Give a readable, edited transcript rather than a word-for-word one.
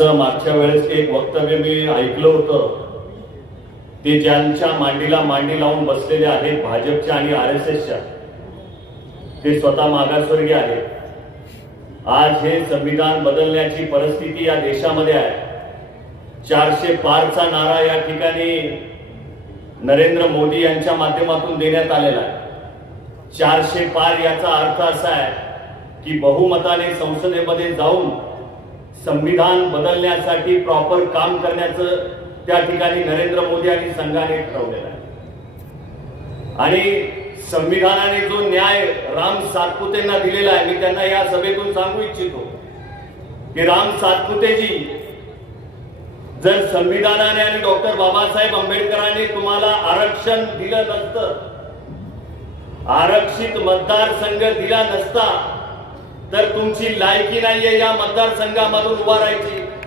मागच्या वेळेस एक वक्तव्य मी ऐकलं होतं, ते ज्यांच्या मांडीला मांडी लावून बसलेले आहेत भाजपच्या आणि RSSच्या, ते स्वतः मागासवर्गीय आहेत। आज हे संविधान बदलण्याची परिस्थिती या देशामध्ये आहे। 400 पारचा नारा या ठिकाणी नरेंद्र मोदी यांच्या माध्यमातून देण्यात आलेला आहे। 400 पार याचा अर्थ असा आहे की बहुमताने संसदेमध्ये जाऊन संविधान बदलण्यासाठी प्रॉपर काम करण्याचं त्या ठिकाणी नरेंद्र मोदी आणि संघाने ठरवलेलं आहे। आणि संविधानाने जो न्याय राम सातपुतेंना दिलेला आहे, मी त्यांना या सभेतून सांगू इच्छितो की राम सातपुतेजी, जर संविधानाने आणि डॉक्टर बाबासाहेब आंबेडकरांनी तुम्हाला आरक्षण दिलं नसतं, आरक्षित मतदारसंघ दिला नसता, तर तुमची लायकी नाहीये या मतदारसंघामधून उभा राहायची।